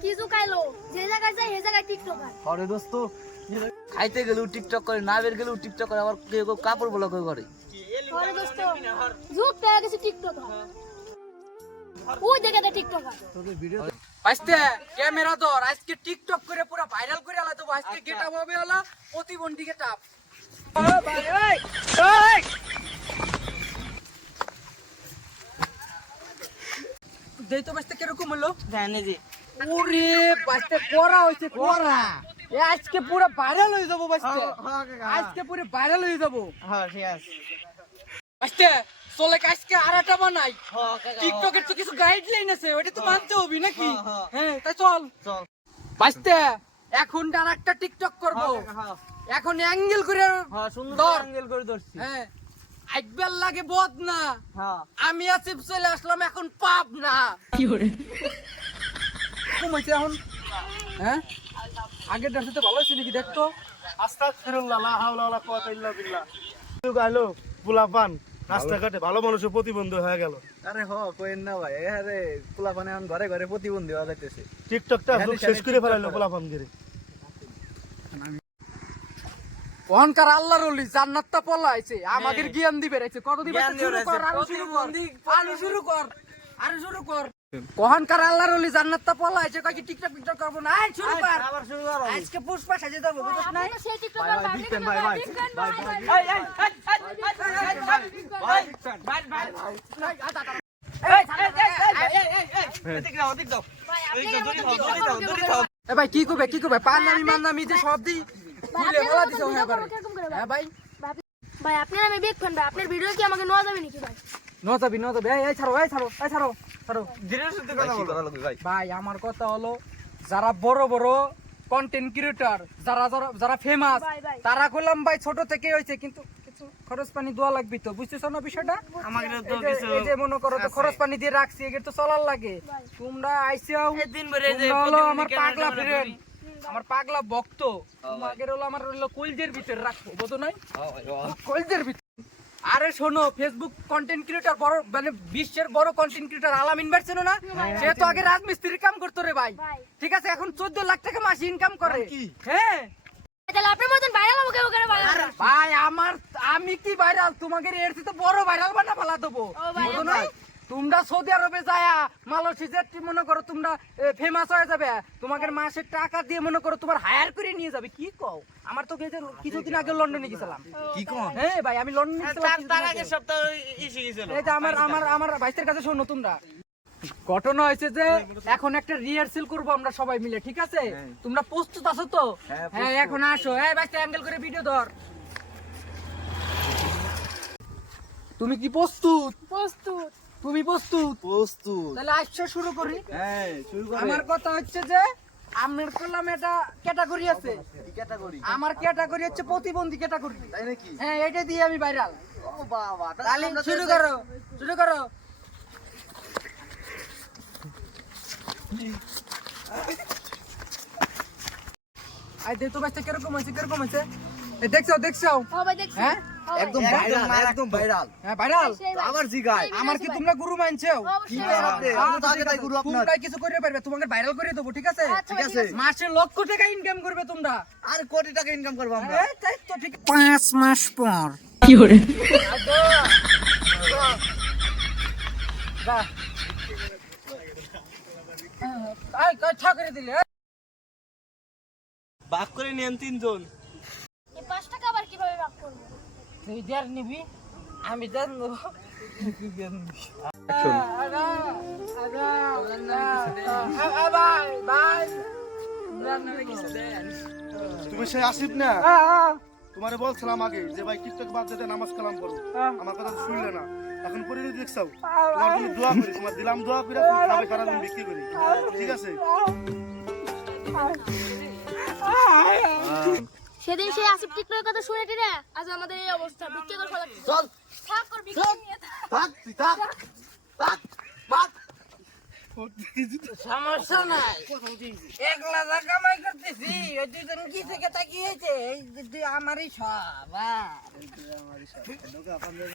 কি জুকাইলো? যে জায়গায় যায় সেই জায়গায় টিকটকার। আরে দোস্ত খাইতে গেলেও টিকটক করে না বের গেলেও টিকটক করে আবার কেউ কেউ কাপড় ব্লক করে আরে দোস্ত যুগ পেয়ে গেছে টিকটকার। ওই দে টিকটকার। আজকে ক্যামেরা ধর আজকে টিকটক করে পুরো ভাইরাল করে আলা দেবো। আজকে গেট আপ হবে হলো প্রতিবন্ধী গেট আপ দেই তো কীরকম হলো? ওরে বাঁচতে করা হয়েছে করা। এ আজকে পুরো ভাইরাল হয়ে যাব বাঁচতে আজকে পুরো ভাইরাল হয়ে যাব। বাঁচতে চলে আজকে আর একটা বানাই। টিকটকের তো কিছু গাইডলাইন আছে ওটা তো মানতে হবে নাকি? হ্যাঁ তাই চল। বাঁচতে এখন আর একটা টিকটক করব। এখন অ্যাঙ্গেল করে ধর। হ্যাঁ। একবার লাগে বদ না আমি আসিফ চলে আসলাম এখন পাপ না কি করে? কমাইছে এখন। হ্যাঁ? আগের ডান্সে তো ভালো ছিল নাকি? দেখতো আস্তাগফিরুল্লাহ লা হাওলা ওয়ালা কুওয়াতা ইল্লা বিল্লাহ। যুগ আইলো পোলাপান রাস্তাঘাটে ভালো মানুষের প্রতিবন্ধী হয়ে গেল। আরে হ না ভাই। আরে পোলাপানে এখন ঘরে ঘরে প্রতিবন্ধী যাইতেছে। টিকটকটা শেষ করে ফেলাইলো পোলাপান গিরে অহংকার আল্লাহর ওলি জান্নাতটা পলাইছে। আমাদের জ্ঞান দিবে রাইছে। কত দিবে শুরু কর রাইছে, আরও শুরু কর। প্রতিবন্ধী- শুরু কর আরও শুরু কর। কহনকার আল্লাহর ওলি জান্নাত জান্নাতটা পলাইছে কয় কি টিকটক টিকটক করব না আয় শুরু কর আবার শুরু করো আজকে পুষ্পা সাজে দেবো বুঝছ আপনি সেই টিকটকার ভাই, বিগ ফ্যান, ভাই, ভাই, ভাই, ভাই, এই এই এ ভাই কি করবে কি করবে পান নামি মান নামি যে সব দি খুলে বলা দিছে হ্যাঁ পারে হ্যাঁ ভাই ভাই আপনার আমি বিগ ফ্যান ভাই আপনার ভিডিও কি আমাকে নেওয়া যাবে নাকি ভাই ন যাবি ন যাবি। এই এই ছাড়ো এই ছাড়ো এই ছাড়ো ছাড়ো। ভাই ভাই? আমার কথা হলো যারা বড় বড় কন্টেন্ট ক্রিয়েটর যারা যারা- যারা ফেমাস। তারা করলাম ভাই ছোট থেকে হয়েছে কিন্তু কিছু খরচ পানি দেওয়া লাগবে তো বুঝতেছো না বিষয়টা? এই যে- মনে করো তো খরচ পানি দিয়ে রাখছি এগুলো তো চলার লাগে। তোমরা আইসিও হলো আমার পাগলা ফ্রেন্ড আমার পাগলা ভক্ত। তোমাদের হলো আমার হলো কলজের ভিতরে রাখব বুঝো নাই? কলজের ভিতরে আরে শোনো ফেসবুক কন্টেন্ট ক্রিয়েটর বড় মানে বিশ্বের বড় কন্টেন্ট ক্রিয়েটর আলামিন ভাই ছিল না? সে তো আগে রাজমিস্ত্রির কাম করতো রে ভাই। ঠিক আছে এখন চোদ্দ লাখ টাকা মাসে ইনকাম করে। হ্যাঁ। ভাই ভাই আমার আমি কি ভাইরাল তোমাকে এর থেকে বড় ভাইরাল বানা ফেলা দেবো? তোমরা সৌদি আরবে যায়া মালয়েশিয়ার টি মনে করো তোমরা ফেমাস হয়ে যাবে। তোমাকে মাসে টাকা দিয়ে মনে করো তোমার হায়ার করে নিয়ে যাবে। কি কও? আমার তো কিছু- কিছুদিন আগে লন্ডনে গেছিলাম। কি কোন হ্যাঁ ভাই আমি লন্ডনে গেছিলাম কিছুদিন আগে। এই যে আমার আমার আমার ভাইসের কাছে শোনো তোমরা। ঘটনা হয়েছে যে এখন একটা রিহার্সেল করব আমরা সবাই মিলে ঠিক আছে? তোমরা প্রস্তুত আছো তো? হ্যাঁ, হ্যাঁ এখন আসো। এই ভাইসটা অ্যাঙ্গেল করে ভিডিও ধর। তুমি কি প্রস্তুত? প্রস্তুত। তুমি প্রস্তুত? প্রস্তুত। তাহলে আসছো শুরু করি। হ্যাঁ শুরু করে। আমার কথা হচ্ছে যে আমার করলাম এটা ক্যাটাগরি আছে। ক্যাটাগরি আমার ক্যাটাগরি হচ্ছে প্রতিবন্ধী ক্যাটাগরি তাই নাকি? হ্যাঁ এটা দিয়ে আমি ভাইরাল ও বাবা তাহলে শুরু করো শুরু করো। আই দে তো বাচ্চা কীরকম হয়েছে কীরকম এ দেখছ দেখছি। হ্যাঁ? একদম ভাইরাল একদম ভাইরাল হ্যাঁ ভাইরাল। আবার জিগায়। আমার কি তোমরা গুরু মানছো? কি আপনি আগে তাই গুরু আপনার। তোমরা কিছু করে পারবে তোমাকে ভাইরাল করে দেবো ঠিক আছে? আচ্ছা, ঠিক আছে। মাসে লক্ষ টাকা ইনকাম করবে তোমরা। আর কোটি টাকা ইনকাম করব আমরা। এই, তাই তো ঠিক। পাঁচ মাস পর। করে দিলে এই। বাক করে নেন তিনজন এই পাঁচ টাকা আবার কীভাবে ভাগ করব তুই দেড় নিবি আমি দেড় নেব। তুমি সে আসিফ না? তোমারে বলছিলাম আগে যে ভাই টিকটক বাদ দিতে নামাজ কালাম করো। আমার কথা তো শুনলে না। এখন পরিণতি দেখছাও। তোমার জন্য দোয়া করি তোমার দিলাম দোয়া করে তুমি খাবে খারাপ আমি বিক্রি করি। ঠিক আছে? সেদিন সেই আসিফ কথা শুনে টিরে আজ আমাদের এই অবস্থা ভিক্ষে করে ফেলা চল। থাক কর ভিক্ষে নিয়ে। থাক। থাক তুই থাক। থাক থাক। সমস্যা নাই। একলা যা কামাই করতেছি। ওই দুজন কি থেকে তাকিয়েছে? এই আমারই সব আর।